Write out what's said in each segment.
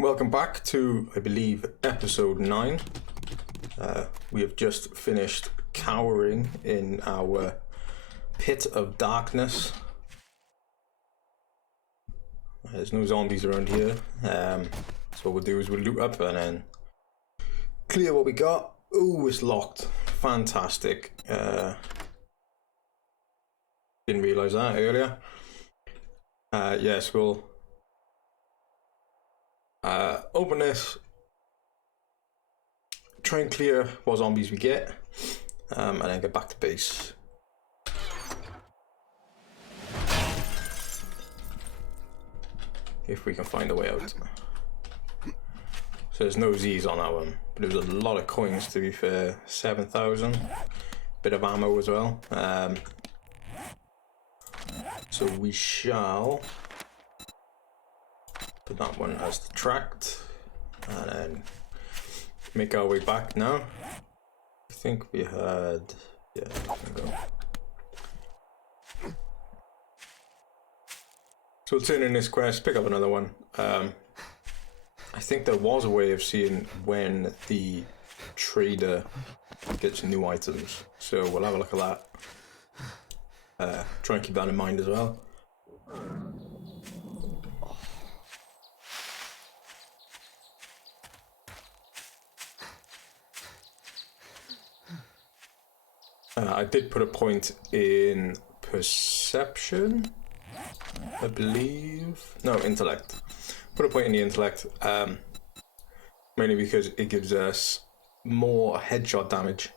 Welcome back to, I believe, episode 9. We have just finished cowering in our pit of darkness. There's no zombies around here, so what we'll do is we'll loot up and then clear what we got. Ooh, it's locked. Fantastic. Didn't realise that earlier. Yes, we'll open this, try and clear what zombies we get, and then get back to base. If we can find a way out. So there's no Z's on that one, but there was a lot of coins, to be fair. 7,000. Bit of ammo as well. So we shall put that one as the tracked, and then make our way back now. I think we had, yeah, there we go. So we'll turn in this quest, pick up another one. I think there was a way of seeing when the trader gets new items, so we'll have a look at that. Try and keep that in mind as well. I did put a point in perception, I believe. No, intellect. Put a point in the intellect, mainly because it gives us more headshot damage,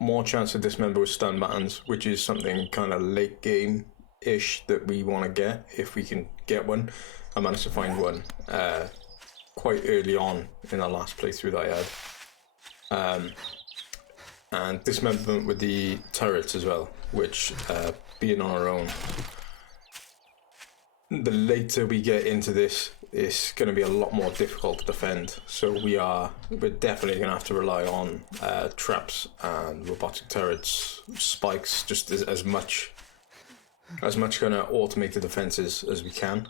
more chance to dismember with stun buttons, which is something kind of late game-ish that we want to get, if we can get one. I managed to find one quite early on in the last playthrough that I had. And dismemberment with the turrets as well, which, being on our own, the later we get into this, it's going to be a lot more difficult to defend. So we're definitely going to have to rely on traps and robotic turrets, spikes, just as much going to automate the defenses as we can.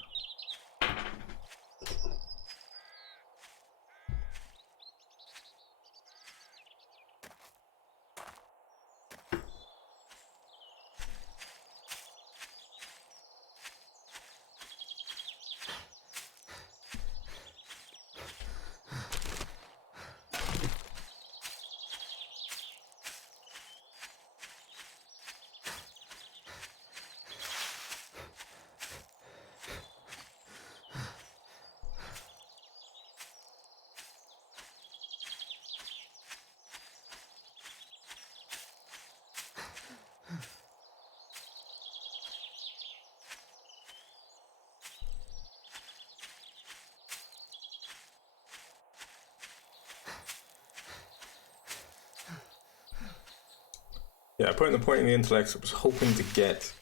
Yeah, putting the point in the intellect, I was hoping to get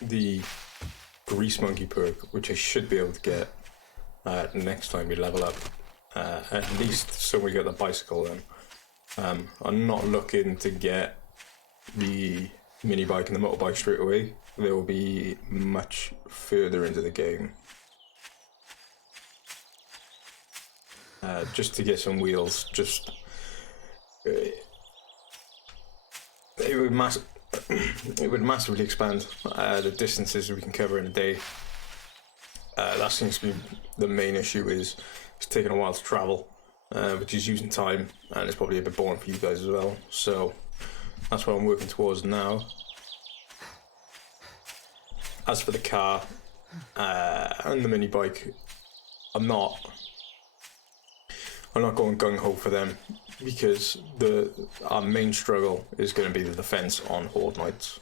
the Grease Monkey perk, which I should be able to get next time we level up. At least so we get the bicycle then. I'm not looking to get the mini bike and the motorbike straight away. They will be much further into the game. Just to get some wheels, just... It would massively expand the distances we can cover in a day. That seems to be the main issue, is it's taking a while to travel, which is using time, and it's probably a bit boring for you guys as well. So that's what I'm working towards now. As for the car and the mini bike, I'm not going gung-ho for them, because our main struggle is going to be the defense on Horde nights,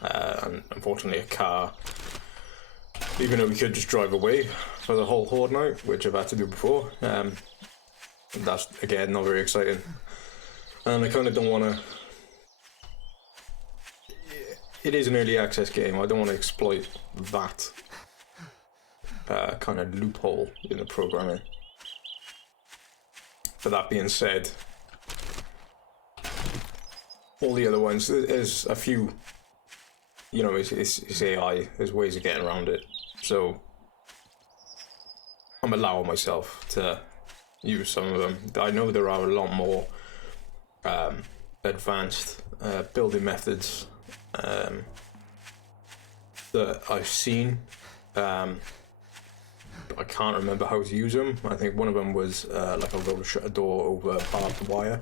and unfortunately a car, even though we could just drive away for the whole Horde night, which I've had to do before, that's again not very exciting, and I kind of don't want to. It is an early access game. I don't want to exploit that kind of loophole in the programming. But that being said, all the other ones, there's a few, you know, it's AI, there's ways of getting around it. So I'm allowing myself to use some of them. I know there are a lot more advanced building methods that I've seen. I can't remember how to use them. I think one of them was like a roller shutter door over barbed wire.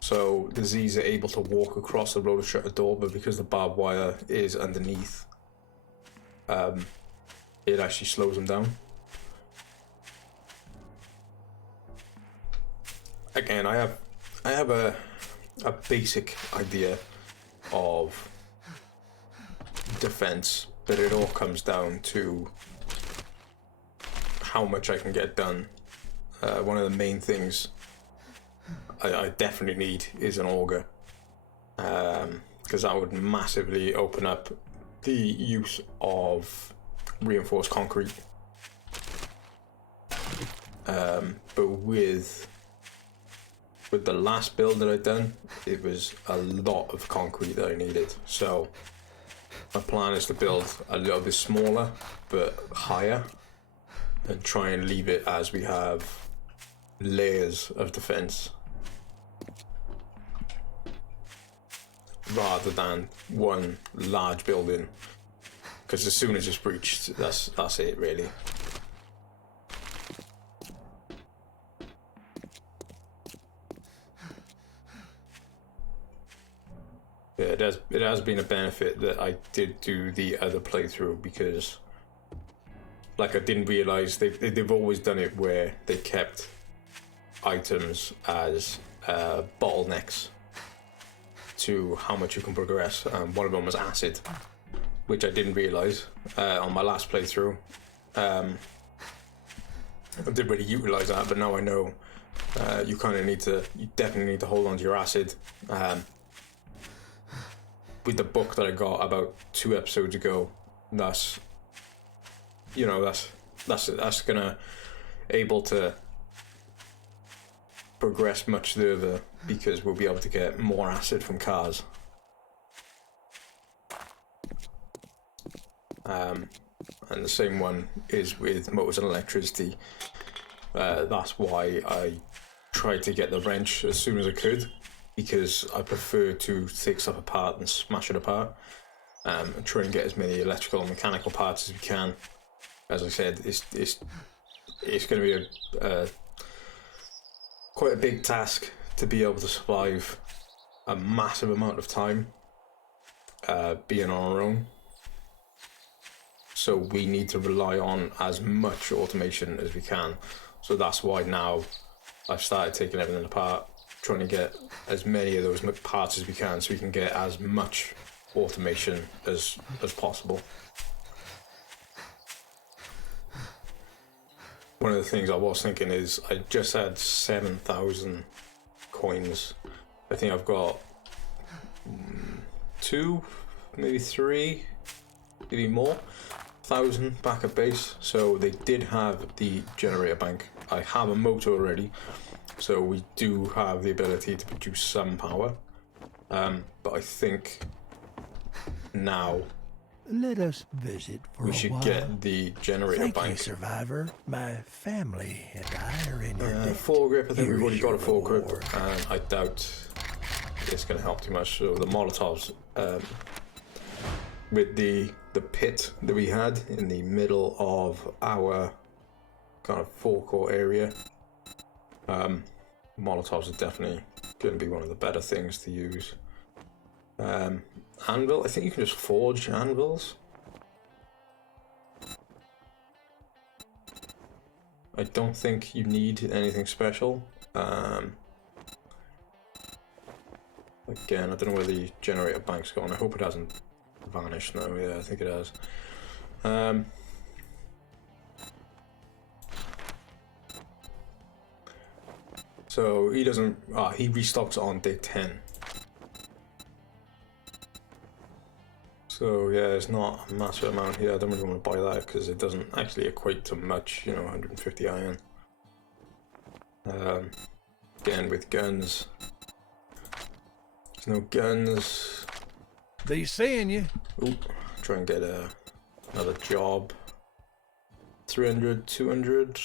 So the Z's are able to walk across the roller shutter door, but because the barbed wire is underneath, it actually slows them down. Again, I have a basic idea of defense, but it all comes down to how much I can get done. One of the main things I definitely need is an auger, because that would massively open up the use of reinforced concrete. But with the last build that I'd done, it was a lot of concrete that I needed. So my plan is to build a little bit smaller but higher, and try and leave it as we have layers of defense, rather than one large building, because as soon as it's breached, that's it really. Yeah, it has been a benefit that I did do the other playthrough, because like I didn't realize they've always done it where they kept items as bottlenecks to how much you can progress. One of them was acid, which I didn't realize on my last playthrough. I didn't really utilize that, but now I know you definitely need to hold on to your acid. With the book that I got about 2 episodes ago, that's gonna able to progress much further, because we'll be able to get more acid from cars. And the same one is with motors and electricity. That's why I tried to get the wrench as soon as I could, because I prefer to take stuff apart and smash it apart, and try and get as many electrical and mechanical parts as we can. As I said, it's going to be quite a big task to be able to survive a massive amount of time being on our own. So we need to rely on as much automation as we can. So that's why now I've started taking everything apart, trying to get as many of those parts as we can, so we can get as much automation as possible. One of the things I was thinking is I just had 7,000 coins. I think I've got 2, maybe 3, maybe more, 1,000 back at base. So they did have the generator bank. I have a motor already, so we do have the ability to produce some power. But I think now let us visit for we a should while. Get the generator Thank bank. you, survivor. My family and I are in your debt. Foregrip, I think we've already got a reward. foregrip, and I doubt it's going to help too much. So the Molotovs, with the pit that we had in the middle of our kind of forecourt area, Molotovs are definitely going to be one of the better things to use. Anvil, I think you can just forge anvils. I don't think you need anything special. Again, I don't know where the generator bank's gone. I hope it hasn't vanished now. Yeah, I think it has. So he doesn't. He restocks on day 10. So yeah, it's not a massive amount here. I don't really want to buy that because it doesn't actually equate to much, 150 iron. Again, with guns, there's no guns. They seeing you. Oop, try and get another job. 300, 200,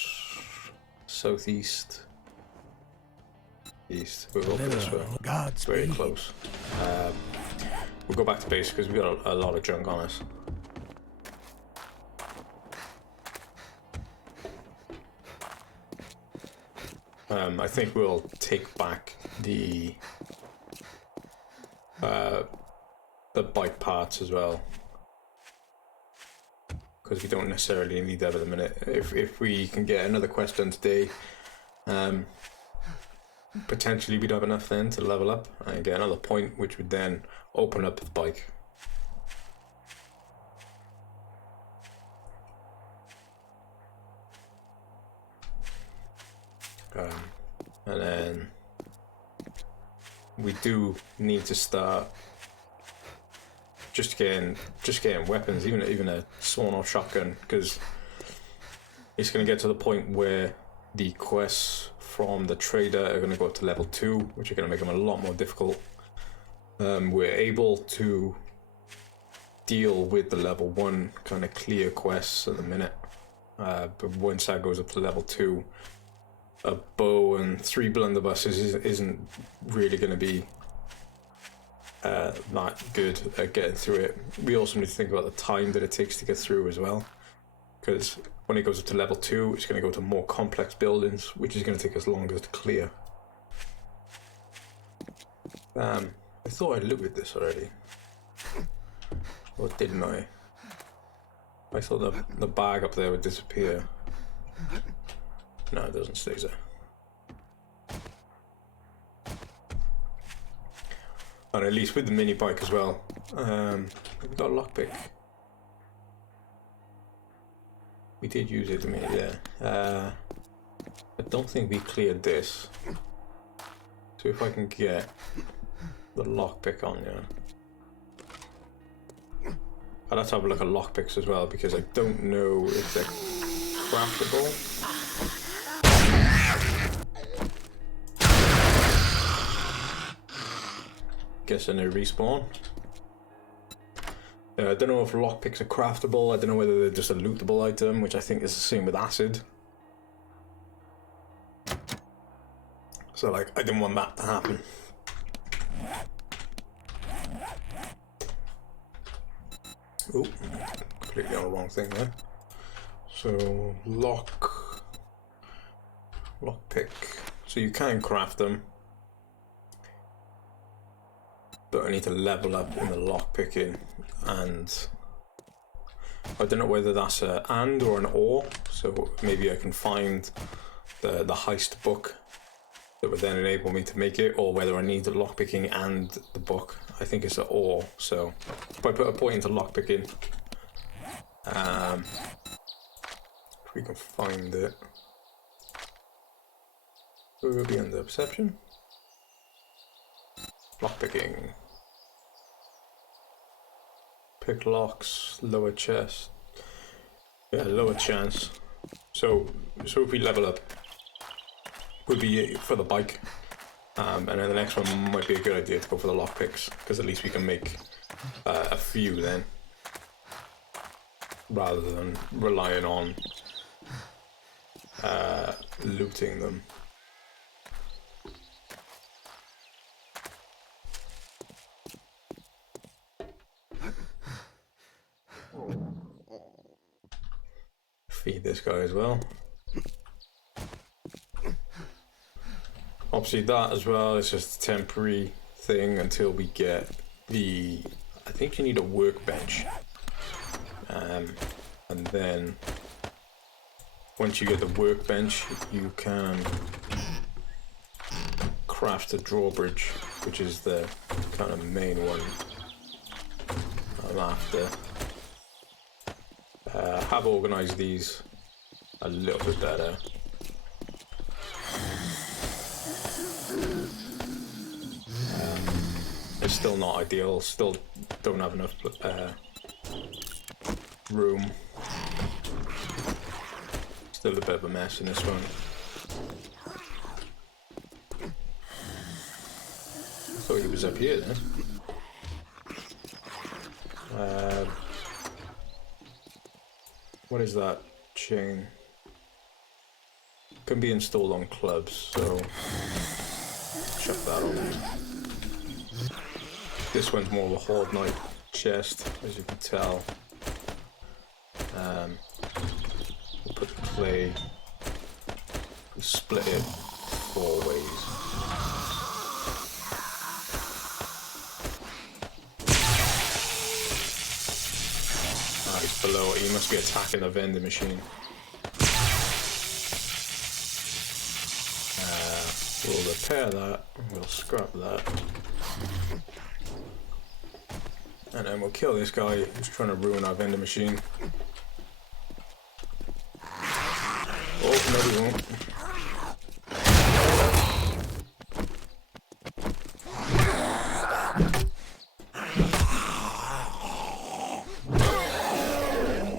southeast, east. We'll go for this way. Very close. We'll go back to base because we've got a lot of junk on us. I think we'll take back the bike parts as well, because we don't necessarily need that at the minute. If we can get another quest done today, potentially we'd have enough then to level up and get another point, which would then open up the bike. And then we do need to start just getting weapons, even a sawn-off shotgun, because it's going to get to the point where the quests from the trader are going to go up to level 2, which are going to make them a lot more difficult. We're able to deal with the level 1 kind of clear quests at the minute, but once that goes up to level 2, a bow and 3 blunderbusses isn't really going to be that good at getting through it. We also need to think about the time that it takes to get through as well, because when it goes up to level 2, it's going to go to more complex buildings, which is going to take us longer to clear. I thought I looted this already, or didn't I? I thought the bag up there would disappear. No, it doesn't stay there. And at least with the mini bike as well, we've got a lockpick. We did use it, yeah. I don't think we cleared this. So if I can get the lockpick on, yeah. I'd have to have a look at lockpicks as well, because I don't know if they're craftable. Guessing they respawn. I don't know if lockpicks are craftable. I don't know whether they're just a lootable item, which I think is the same with acid. So, like, I didn't want that to happen. Oh, completely on the wrong thing there. So, lockpick. So you can craft them, but I need to level up in the lockpicking, and I don't know whether that's a and or an or. So maybe I can find the heist book that would then enable me to make it, or whether I need the lockpicking and the book. I think it's an or. So if I put a point into lockpicking, if we can find it, we will be under perception. Lockpicking. Pick locks, lower chest. Yeah, lower chance. So if we level up, would be for the bike, and then the next one might be a good idea to go for the lockpicks, because at least we can make a few then, rather than relying on looting them. Feed this guy as well. Obviously that as well is just a temporary thing until we get the, I think you need a workbench, and then once you get the workbench you can craft a drawbridge, which is the kind of main one I'm after. Have organised these a little bit better. It's still not ideal, still don't have enough room. Still a bit of a mess in this one. Thought he was up here then. What is that chain can be installed on clubs, so chuck that on. This one's more of a Horde Knight chest, as you can tell. We'll put the clay, we'll split it 4 ways. He's below it. He must be attacking the vending machine. We'll repair that. We'll scrap that. And then we'll kill this guy who's trying to ruin our vending machine. Oh, no we won't.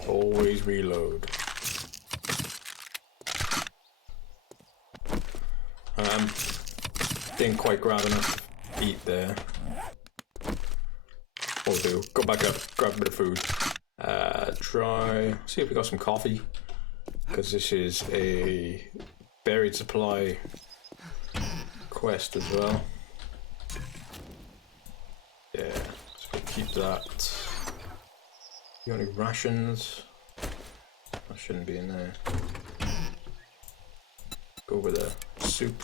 Always reload. Didn't quite grab enough to eat there. What we'll do, go back up, grab a bit of food. See if we got some coffee. Because this is a buried supply quest as well. Yeah, so we'll keep that. You got any rations? That shouldn't be in there. Go with the soup.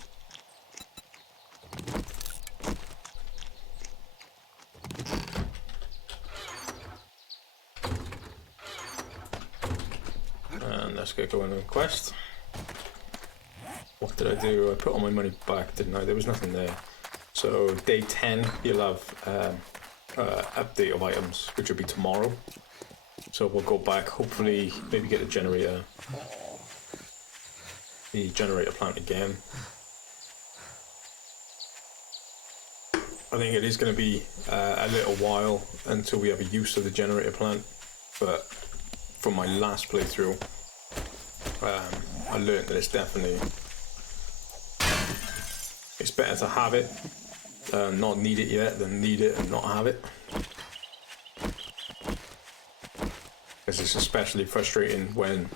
And let's get going on the quest. What did I do? I put all my money back, didn't I? There was nothing there. So day 10, you'll have update of items, which will be tomorrow. So we'll go back, hopefully, maybe get the generator plant again. I think it is going to be a little while until we have a use of the generator plant, but from my last playthrough, I learned that it's better to have it, not need it yet, than need it and not have it. Because it's especially frustrating when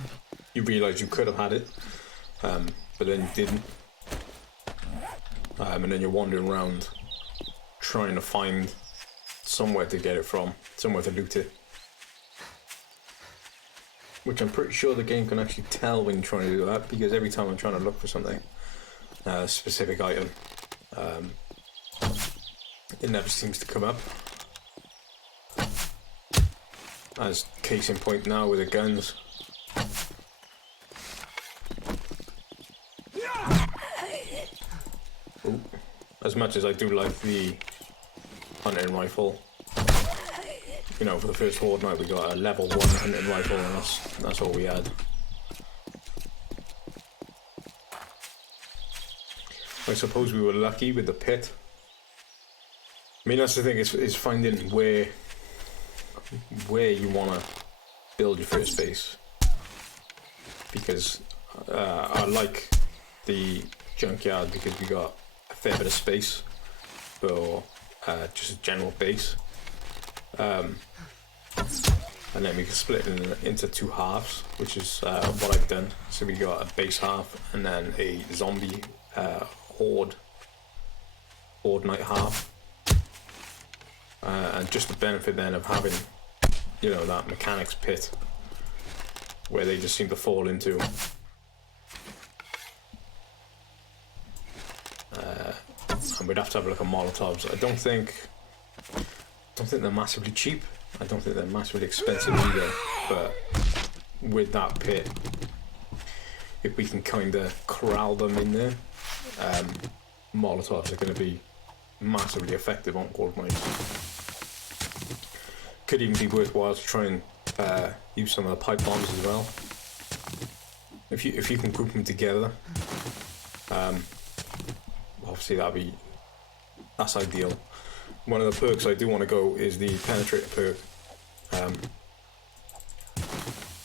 you realise you could have had it, but then you didn't, and then you're wandering around trying to find somewhere to get it from, somewhere to loot it. Which I'm pretty sure the game can actually tell when you're trying to do that, because every time I'm trying to look for something, a specific item, it never seems to come up. As case in point now with the guns. Ooh. As much as I do like the hunting rifle, you know, for the first Horde Night we got a level 1 hunting rifle, and that's all we had. I suppose we were lucky with the pit. I mean, that's the thing, is finding where you want to build your first base. Because I like the junkyard because we got a fair bit of space for just a general base. And then we can split it into 2 halves, which is what I've done. So we got a base half and then a zombie horde night half. And just the benefit then of having, you know, that mechanics pit where they just seem to fall into. And we'd have to have a look at Molotovs. I don't think they're massively cheap. I don't think they're massively expensive either. But with that pit, if we can kind of corral them in there, Molotovs are going to be massively effective on Horde Night. Could even be worthwhile to try and use some of the pipe bombs as well. If you can group them together, obviously that's ideal. One of the perks I do want to go is the penetrator perk,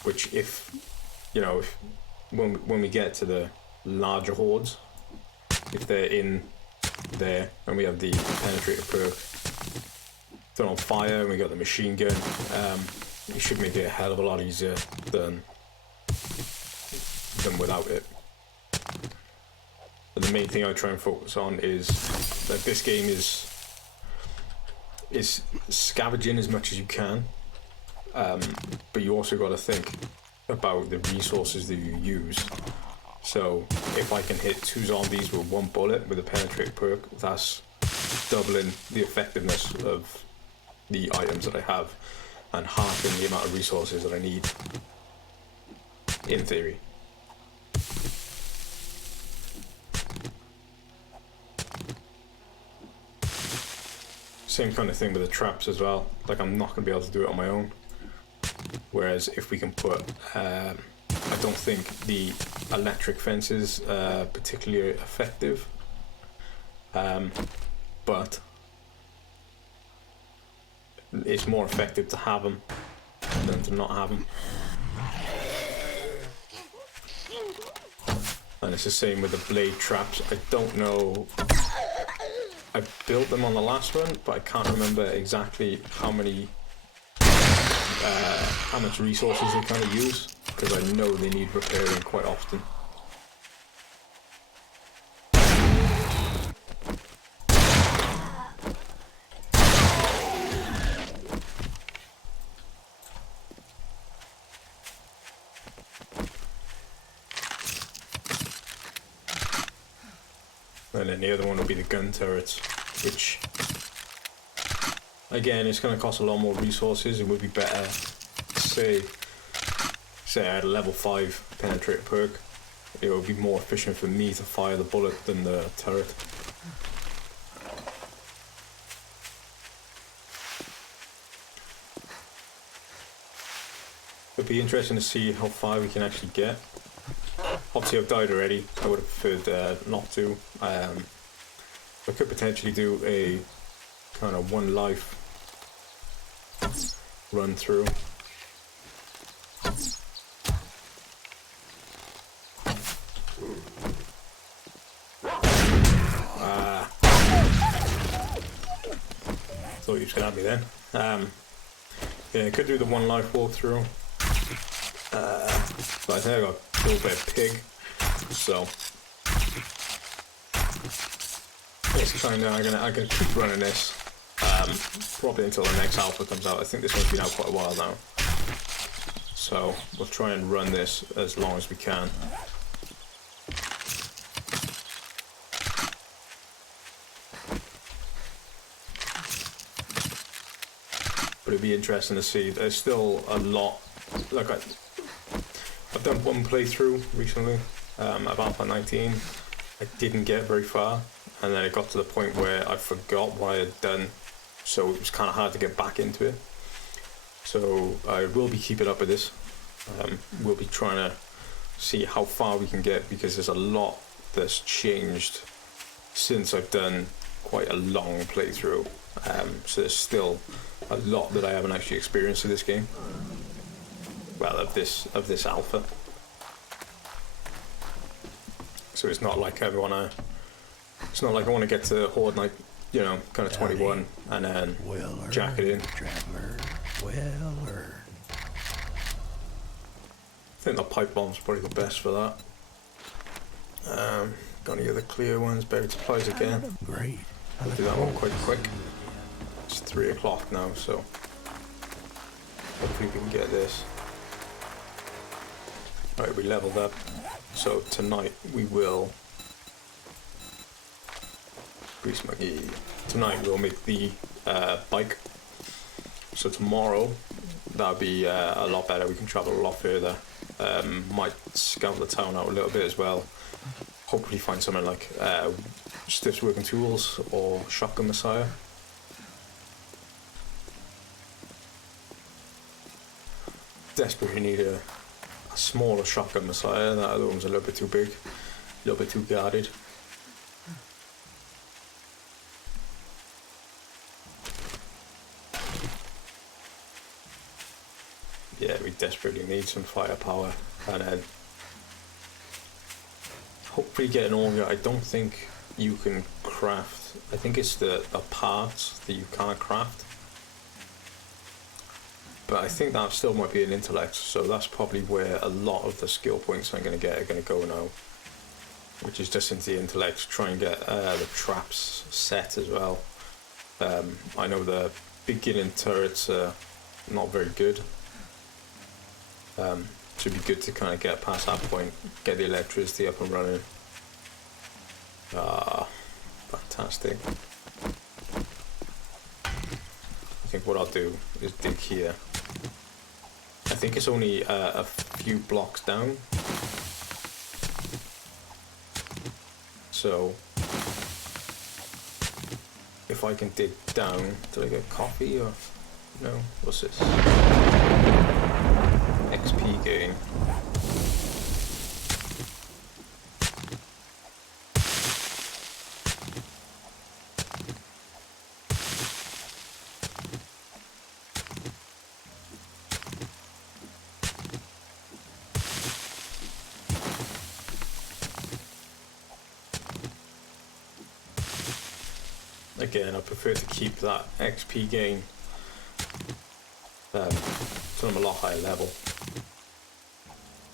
which when we get to the larger hordes, if they're in there and we have the penetrator perk, they're on fire and we got the machine gun, it should make it a hell of a lot easier than them without it. But the main thing I try and focus on is that this game is scavenging as much as you can, but you also got to think about the resources that you use. So if I can hit 2 zombies with 1 bullet with a penetrate perk, that's doubling the effectiveness of the items that I have and halving the amount of resources that I need, in theory. Same kind of thing with the traps as well. Like, I'm not going to be able to do it on my own. Whereas if we can put, I don't think the electric fence is particularly effective, but it's more effective to have them than to not have them. And it's the same with the blade traps. I don't know, I built them on the last one, but I can't remember exactly how much resources they kind of use, because I know they need repairing quite often. And then the other one will be the gun turrets, which again, it's going to cost a lot more resources. It would be better, say I had a level 5 penetrate perk, it would be more efficient for me to fire the bullet than the turret. It'd be interesting to see how far we can actually get. Obviously I've died already, I would have preferred not to. I could potentially do a kind of 1 life run through. Thought you was gonna have me then. Yeah, I could do the 1 life walkthrough. But I think I got killed by a pig, so it's kind of I'm gonna keep running this probably until the next alpha comes out. I think this one's been out quite a while now, so we'll try and run this as long as we can. But it'd be interesting to see. There's still a lot. Like I've done 1 playthrough recently of Alpha 19. I didn't get very far, and then it got to the point where I forgot what I had done, so it was kind of hard to get back into it. So I will be keeping up with this. We'll be trying to see how far we can get, because there's a lot that's changed since I've done quite a long playthrough. So there's still a lot that I haven't actually experienced in this game. Well, of this alpha. So it's not like I want to get to Horde Night, you know, kind of 21 and then jack it in. I think the pipe bomb's probably the best for that. Got any other clear ones? Buried supplies again. Great. I'll do that one quite quick. It's 3 o'clock now, so hopefully we can get this. Right, we leveled up. So tonight we will Grease Monkey. Tonight we'll make the bike. So tomorrow that'll be a lot better. We can travel a lot further. Might scout the town out a little bit as well. Hopefully find something like Stiff's Working Tools or Shotgun Messiah. Desperately need a smaller Shotgun Messiah. That other one's a little bit too big, a little bit too guarded. Yeah, we desperately need some firepower, and then hopefully get an auger. I don't think you can craft. I think it's the parts that you can't craft. but I think that still might be an intellect, so that's probably where a lot of the skill points I'm going to get are going to go now, which is just into the intellect to try and get the traps set as well. I know the beginning turrets are not very good. Should be good to kind of get past that point, get the electricity up and running. Fantastic. I think what I'll do is dig here. I think it's only a few blocks down. So if I can dig down, do I get coffee or no? What's this? XP gain. Again, I prefer to keep that XP gain so I'm a lot higher level.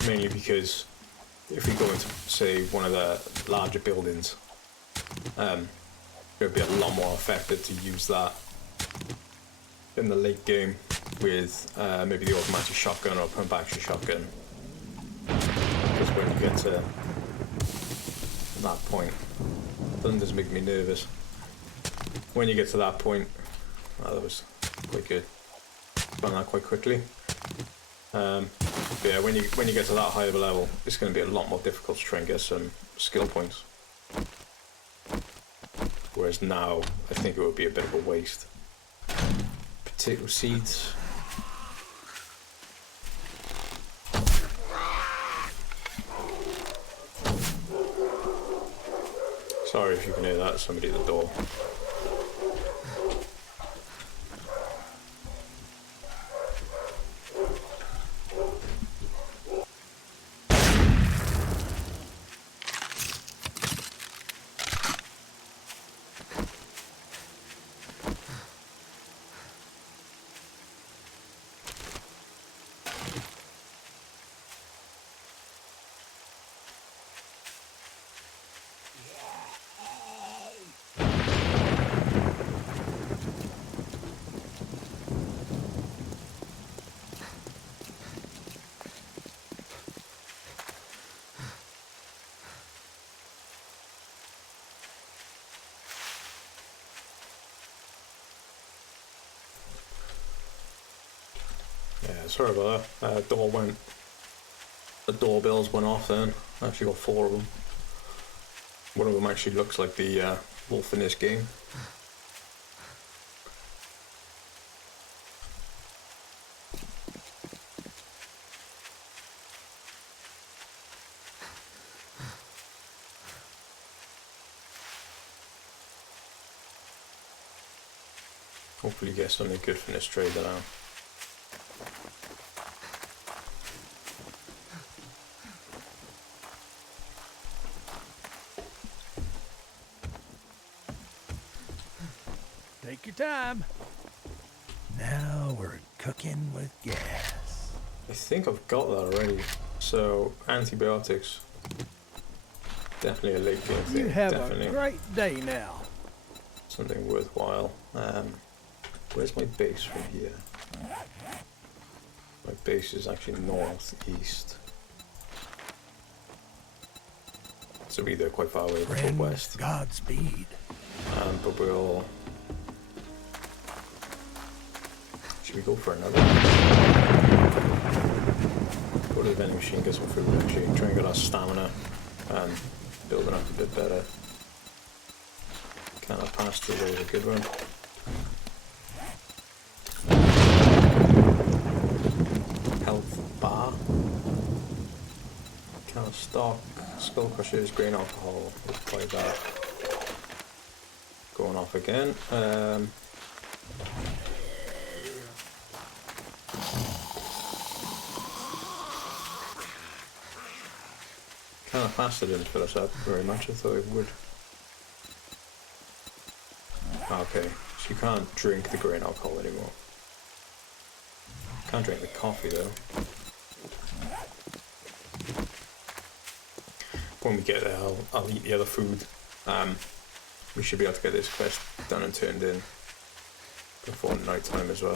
Mainly because if we go into, say, one of the larger buildings, it would be a lot more effective to use that in the late game with maybe the automatic shotgun or pump action shotgun. Because when you get to that point, thunders make me nervous. When you get to that point, that was quite good. Done that quite quickly. But yeah, when you get to that high of a level, it's going to be a lot more difficult to try and get some skill points. Whereas now, I think it would be a bit of a waste. Potato seeds. Sorry if you can hear that, somebody at the door. Yeah, sorry about that. The doorbells went off then. I actually got 4 of them. One of them actually looks like the wolf in this game. Hopefully get something good from this trade now. Take your time. Now we're cooking with gas. I think I've got that already. So, antibiotics. Definitely a late game thing. You have Definitely a great day now. something worthwhile. Where's my base from here? My base is actually northeast. So we're either quite far away or Friend, west. Godspeed. But we'll... Should we go for another? Go to the vending machine, get some food actually, try and get our stamina building up a bit better. Kind of pass through there is a good one. Health bar. Kind of stock. Skull crushers, grain alcohol. Let's play that. Going off again. Kind of fast it didn't fill us up very much. I thought it would. Okay, so you can't drink the grain alcohol anymore. Can't drink the coffee though. When we get there, I'll eat the other food. We should be able to get this quest done and turned in before night time as well.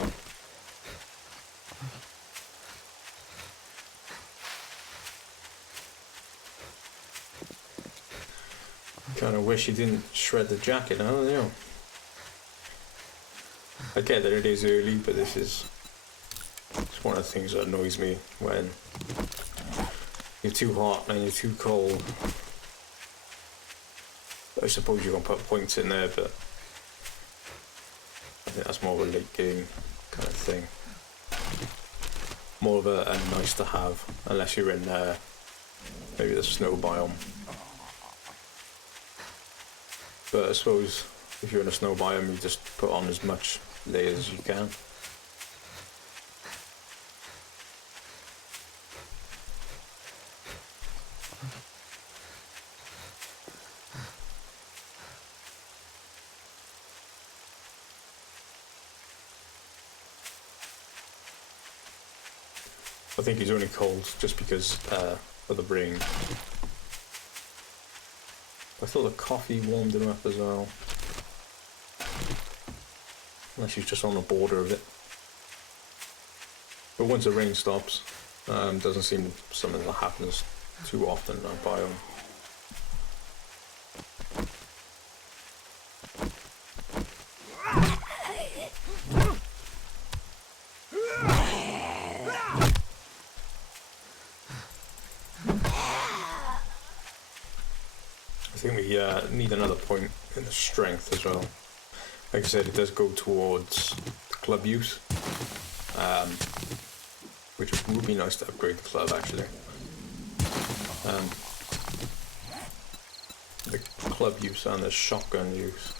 Kind of wish he didn't shred the jacket now, you know. I get that it is early, but it's one of the things that annoys me when you're too hot and you're too cold. I suppose you're going to put points in there, but I think that's more of a late game kind of thing. More of a nice to have, unless you're in maybe the snow biome. But I suppose if you're in a snow biome, you just put on as much layers as you can. I think he's only cold just because of the rain. I thought the coffee warmed him up as well. Unless he's just on the border of it. But once the rain stops, doesn't seem something that happens too often in our biome. I think we need another point in the strength as well. Like I said, it does go towards club use, which would be nice to upgrade the club actually. The club use and the shotgun use.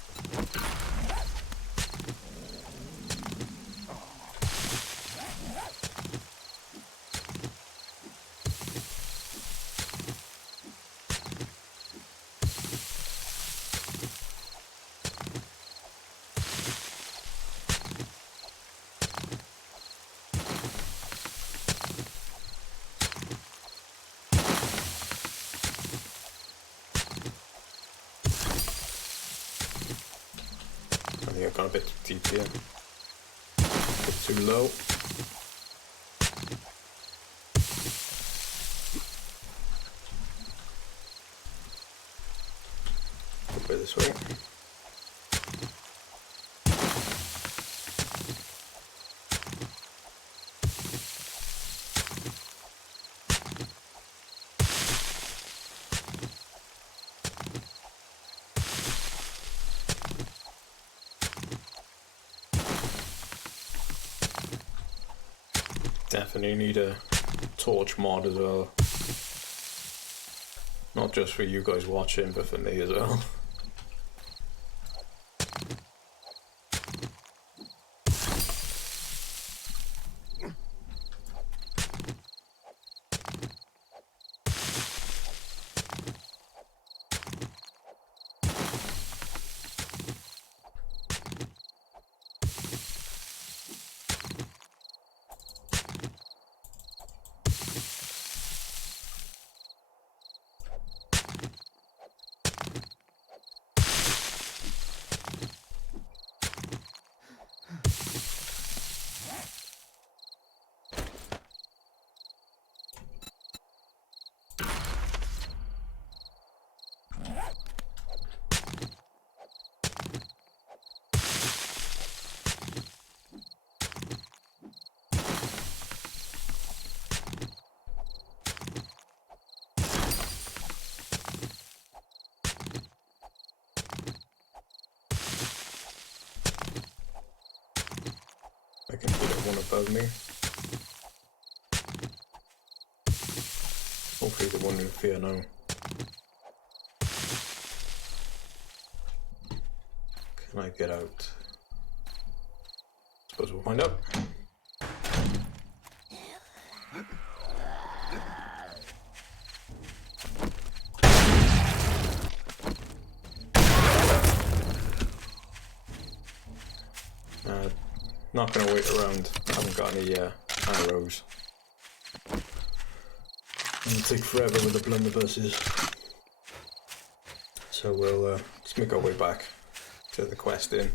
I got a bit too deep here. A bit too low. Go this way. Definitely need a torch mod as well. Not just for you guys watching, but for me as well. I can put one above me. Hopefully the one in fear now. Can I get out? Suppose we'll find out. Not gonna wait around. I haven't got any arrows. It'll take forever with the blunderbusses. So we'll just make our way back to the quest inn.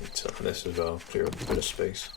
Need some of this as well, clear up a bit of space.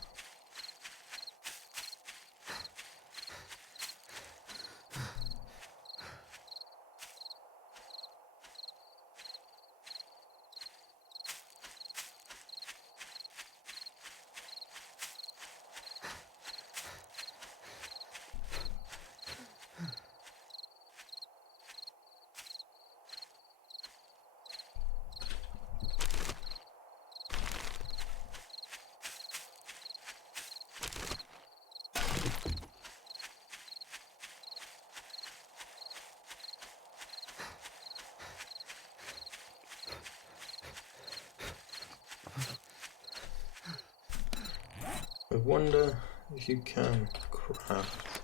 I wonder if you can craft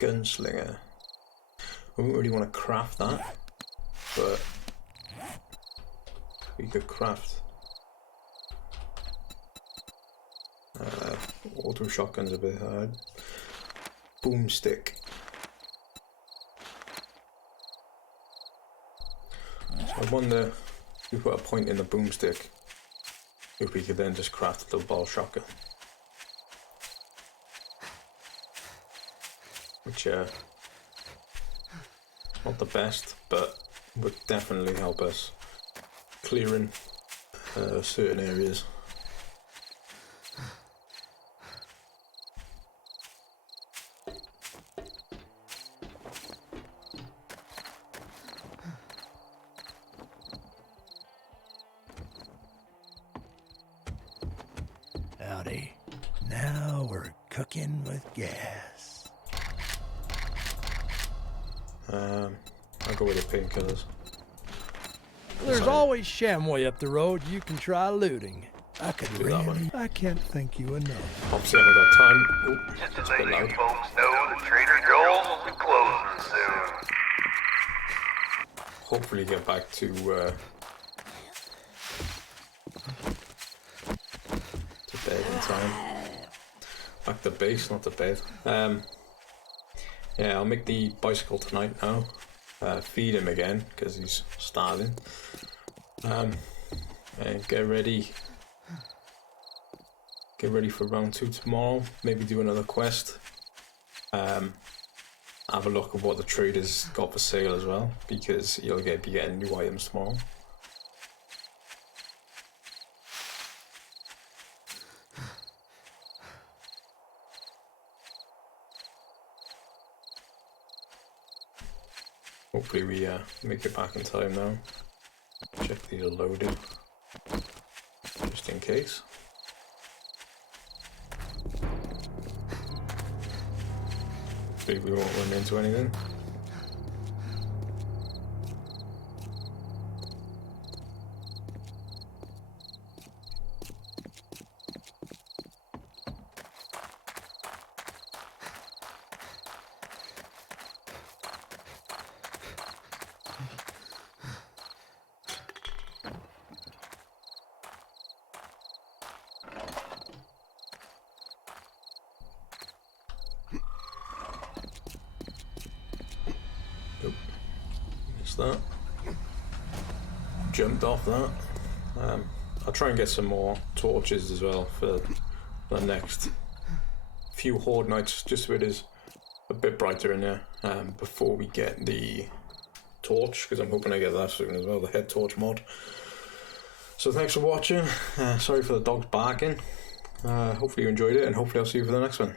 gunslinger. I don't really want to craft that, but we could craft auto shotgun's a bit hard. Boomstick. So I wonder if we put a point in the boomstick, if we could then just craft a little ball shotgun. Which, not the best, but would definitely help us clearing certain areas. Howdy. Now we're cooking with gas. I'll go with the painkillers. There's always Shamway up the road you can try looting. I could Do that one. really... I can't thank you enough. Obviously, I haven't got time. Ooh, Just that's to a bit let you loud. folks know that Trader Joel's will be closing soon. Hopefully, get back to bed in time. Back to base, not to bed. Yeah, I'll make the bicycle tonight now. Feed him again because he's starving. And get ready. Get ready for round 2 tomorrow. Maybe do another quest. Have a look at what the trader's got for sale as well, because you'll be getting new items tomorrow. Hopefully we make it back in time now. Check these are loaded, just in case. Hopefully we won't run into anything. Nope. Missed that. Jumped off that. I'll try and get some more torches as well for the next few horde nights, just so it is a bit brighter in there before we get the torch, because I'm hoping I get that soon as well, the head torch mod. So thanks for watching. Sorry for the dogs barking. Hopefully you enjoyed it, and hopefully I'll see you for the next one.